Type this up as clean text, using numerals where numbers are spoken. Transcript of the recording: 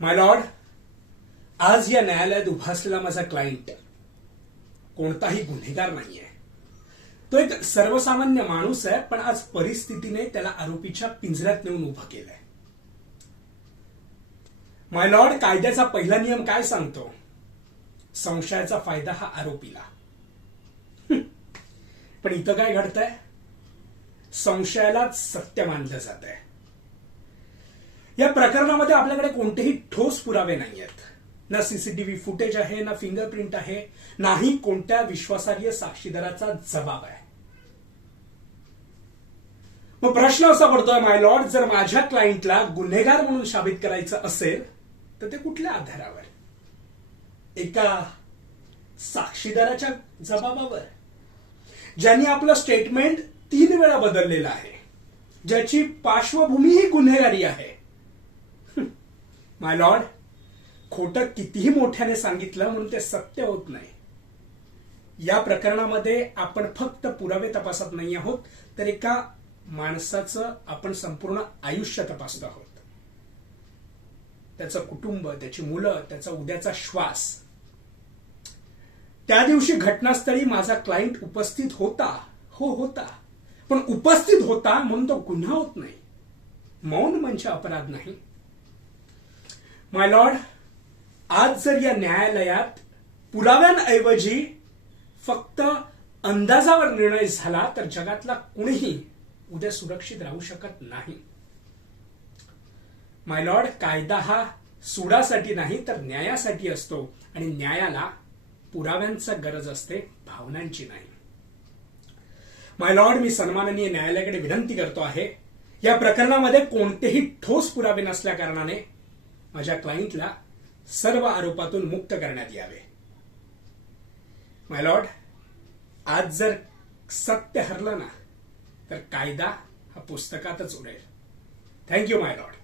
माय Lord, आज या न्यायालयात उभा असलेला माझा क्लायंट कोणताही गुन्हेगार नाहीये. तो एक सर्वसामान्य माणूस आहे, पण आज परिस्थितीने त्याला आरोपीच्या पिंजऱ्यात नेऊन उभं केलंय. माय लॉर्ड, कायद्याचा पहिला नियम काय सांगतो? संशयाचा फायदा हा आरोपीला. पण इथं काय घडतंय? संशयालाच सत्य मानलं जात आहे. या प्रकरणामध्ये आपल्याकडे कोणतेही ठोस पुरावे नाहीयेत. ना सीसीटीव्ही फुटेज आहे, ना फिंगरप्रिंट आहे, नाही कोणत्या विश्वासार्ह साक्षीदाराचा जबाब आहे. मग प्रश्न असा पडतोय माय लॉर्ड, जर माझ्या क्लायंटला गुन्हेगार म्हणून साबित करायचं असेल तर ते कुठल्या आधारावर? एका साक्षीदाराच्या जबाबावर, ज्यांनी आपलं स्टेटमेंट 3 वेळा बदललेलं आहे, ज्याची पार्श्वभूमी ही गुन्हेगारी आहे. माय लॉर्ड, खोटं कितीही मोठ्याने सांगितलं म्हणून ते सत्य होत नाही. या प्रकरणामध्ये आपण फक्त पुरावे तपासत नाही आहोत, तर एका माणसाचं आपण संपूर्ण आयुष्य तपासत आहोत. त्याचं कुटुंब, त्याची मुलं, त्याचा उद्याचा श्वास. त्या दिवशी घटनास्थळी माझा क्लायंट उपस्थित होता. हो, होता. पण उपस्थित होता म्हणून तो गुन्हा होत नाही. मौन म्हणजे अपराध नाही. माय लॉर्ड, आज जर या न्यायालयात पुराव्यांऐवजी फक्त अंदाजावर निर्णय झाला तर जगातला कुणीही उद्या सुरक्षित राहू शकत नाही. माय लॉर्ड, कायदा हा सुडासाठी नाही तर न्यायासाठी असतो, आणि न्यायाला पुराव्यांची गरज असते, भावनांची नाही. माय लॉर्ड, मी सन्माननीय न्यायालयाकडे विनंती करतो आहे, या प्रकरणामध्ये कोणतेही ठोस पुरावे नसल्या कारणाने माझ्या क्लायंटला सर्व आरोपातून मुक्त करण्यात यावे. माय लॉर्ड, आज जर सत्य हरलं ना तर कायदा हा पुस्तकातच उडेल. थँक्यू माय लॉर्ड.